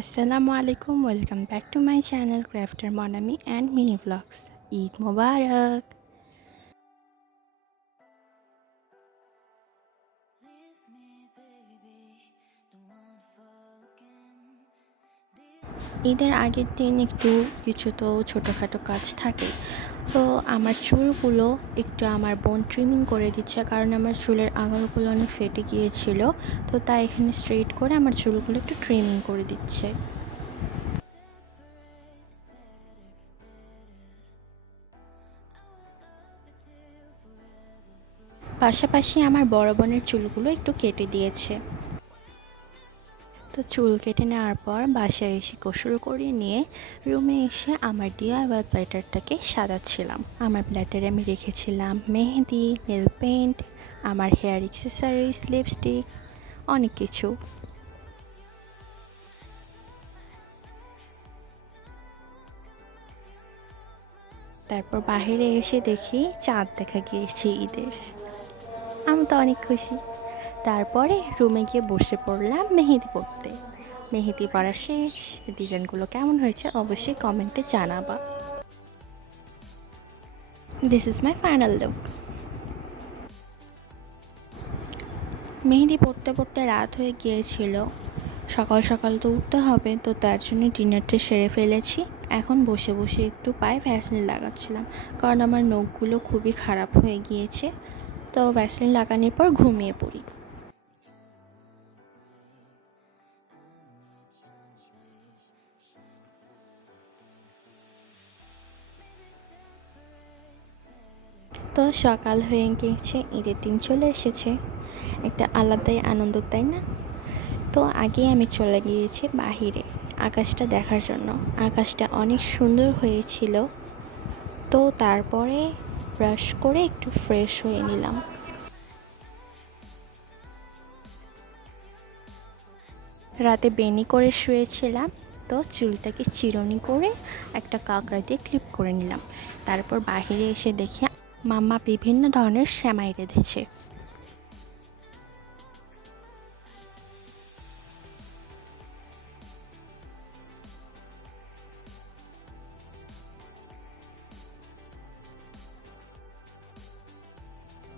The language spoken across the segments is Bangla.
আসসালামু আলাইকুম, welcome back to my channel Crafter Monami and mini blogs. Eid মোবারক। ঈদের আগের দিন একটু কিছু তো ছোটোখাটো কাজ থাকে। তো আমার চুলগুলো একটু আমার বোন ট্রিমিং করে দিচ্ছে, কারণ আমার চুলের আগাগুলো অনেক ফেটে গিয়েছিল। তো তাই এখানে স্ট্রেট করে আমার চুলগুলো একটু ট্রিমিং করে দিচ্ছে। পাশাপাশি আমার বড় বোনের চুলগুলো একটু কেটে দিয়েছে। তো চুল কেটে নেওয়ার পর বাসায় এসে গোসল করিয়ে নিয়ে রুমে এসে আমার ডিআইওয়াই প্ল্যাটারটাকে সাজাচ্ছিলাম। আমার প্ল্যাটারে আমি রেখেছিলাম মেহেদি, নেল পেন্ট, আমার হেয়ার অ্যাক্সেসরিজ, লিপস্টিক, অনেক কিছু। তারপর বাইরে এসে দেখি চাঁদ দেখা গিয়েছে ঈদের। আমি তো অনেক খুশি। তারপরে রুমে গিয়ে বসে পড়লাম মেহেদি পড়তে। মেহেদি পড়া শেষ। ডিজাইনগুলো কেমন হয়েছে অবশ্যই কমেন্টে জানাবা। This is my final look. মেহেদি পড়তে পড়তে রাত হয়ে গিয়েছিল। সকাল সকাল তো উঠতে হবে, তো তার জন্য ডিনারটা সেরে ফেলেছি। এখন বসে বসে একটু পায়ে ভ্যাসলিন লাগাচ্ছিলাম, কারণ আমার নখগুলো খুবই খারাপ হয়ে গিয়েছে। তো ভ্যাসলিন লাগানোর পর ঘুমিয়ে পড়ি। তো সকাল হয়ে গিয়েছে, ঈদের দিন চলে এসেছে। একটা আলাদাই আনন্দ, তাই না? তো আগেই আমি চলে গিয়েছি বাহিরে আকাশটা দেখার জন্য। আকাশটা অনেক সুন্দর হয়েছিল। তো তারপরে ব্রাশ করে একটু ফ্রেশ হয়ে নিলাম। রাতে বেনি করে শুয়েছিলাম, তো চুলটাকে চিরুনি করে একটা কাঁকড়া দিয়ে ক্লিপ করে নিলাম। তারপর বাহিরে এসে দেখি মাম্মা বিভিন্ন ধরনের সেমাই রেঁধেছে।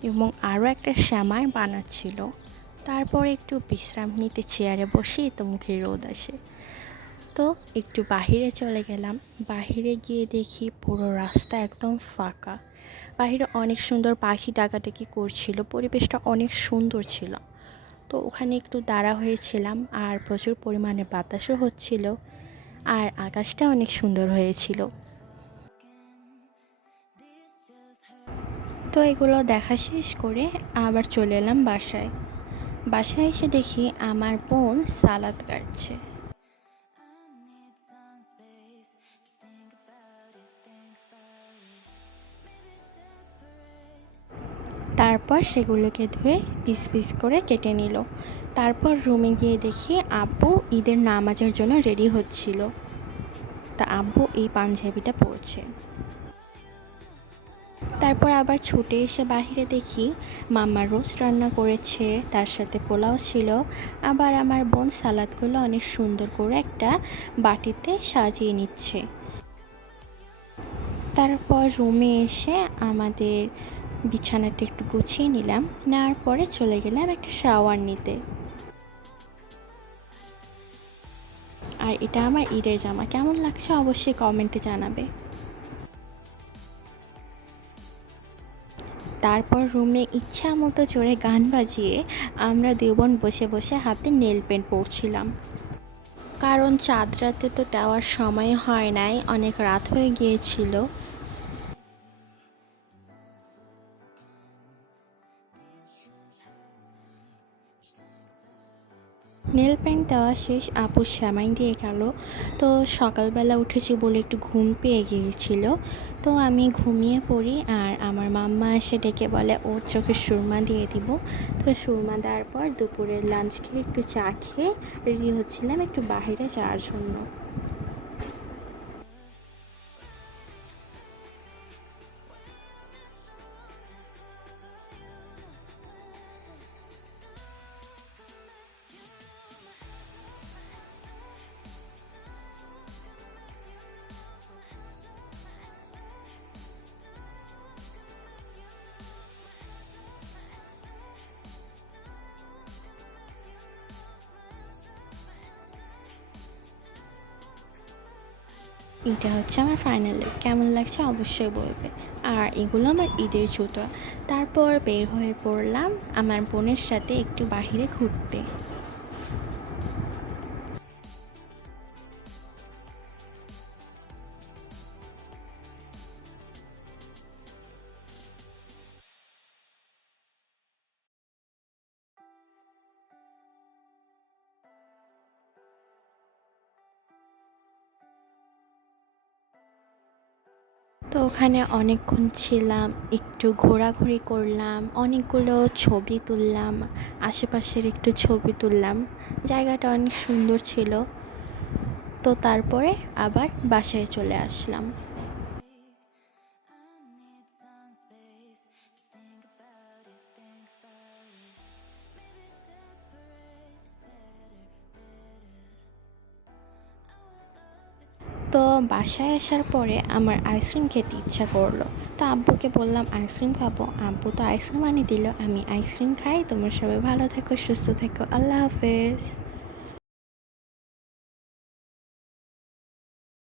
এবং আরও একটা সেমাই বানাচ্ছিল। তারপরে একটু বিশ্রাম নিতে চেয়ারে বসি, তো মুখে রোদ আসে। তো একটু বাহিরে চলে গেলাম। বাহিরে গিয়ে দেখি পুরো রাস্তা একদম ফাঁকা। বাহিরে অনেক সুন্দর পাখি ডাকাডাকি করছিল, পরিবেশটা অনেক সুন্দর ছিল। তো ওখানে একটু দাঁড়া হয়েছিলাম, আর প্রচুর পরিমাণে বাতাসও হচ্ছিল, আর আকাশটা অনেক সুন্দর হয়েছিল। তো এগুলো দেখা শেষ করে আবার চলে এলাম বাসায়। বাসায় এসে দেখি আমার বোন সালাদ কাটছে। তারপর সেগুলোকে ধুয়ে পিস পিস করে কেটে নিল। তারপর রুমে গিয়ে দেখি আব্বু ঈদের নামাজের জন্য রেডি হচ্ছিল। তা আব্বু এই পাঞ্জাবিটা পরছে। তারপর আবার ছুটে এসে বাহিরে দেখি মাম্মা রোস্ট রান্না করেছে, তার সাথে পোলাও ছিল। আবার আমার বোন সালাদগুলো অনেক সুন্দর করে একটা বাটিতে সাজিয়ে নিচ্ছে। তারপর রুমে এসে আমাদের বিছানাটা একটু গুছিয়ে নিলাম। নেওয়ার পরে চলে গেলাম একটা শাওয়ার নিতে। আর এটা আমার ঈদের জামা, কেমন লাগছে অবশ্যই কমেন্টে জানাবে। তারপর রুমে ইচ্ছা মতো জোরে গান বাজিয়ে আমরা দুই বোন বসে বসে হাতে নেল পেন্ট পরছিলাম। কারণ চাঁদ রাতে তো দেওয়ার সময় হয় নাই, অনেক রাত হয়ে গিয়েছিল। নেল পেন্ট দেওয়া শেষ, আপু সেমাই দিয়ে গেল। তো সকালবেলা উঠেছি বলে একটু ঘুম পেয়ে গিয়েছিল। তো আমি ঘুমিয়ে পড়ি, আর আমার মাম্মা এসে ডেকে বলে ওর চোখে সুরমা দিয়ে দিব। তো সুরমা দেওয়ার পর দুপুরের লাঞ্চ খেয়ে একটু চা খেয়ে রেডি হচ্ছিলাম একটু বাইরে যাওয়ার জন্য। এটা হচ্ছে আমার ফাইনাল লুক। কেমন লাগছে অবশ্যই বলবে। আর এগুলো আমার ঈদের জুতো। তারপর বের হয়ে পড়লাম আমার বোনের সাথে একটু বাহিরে ঘুরতে। তো ওখানে অনেকক্ষণ ছিলাম, একটু ঘোরাঘুরি করলাম, অনেকগুলো ছবি তুললাম, আশেপাশের একটু ছবি তুললাম। জায়গাটা অনেক সুন্দর ছিল। তো তারপরে আবার বাসায় চলে আসলাম। তো বাসায় আসার পরে আমার আইসক্রিম খেতে ইচ্ছা করলো। তো আব্বুকে বললাম আইসক্রিম খাবো। আব্বু তো আইসক্রিম আনিয়ে দিল। আমি আইসক্রিম খাই। তোমরা সবাই ভালো থেকো, সুস্থ থেকো। আল্লাহ হাফেজ।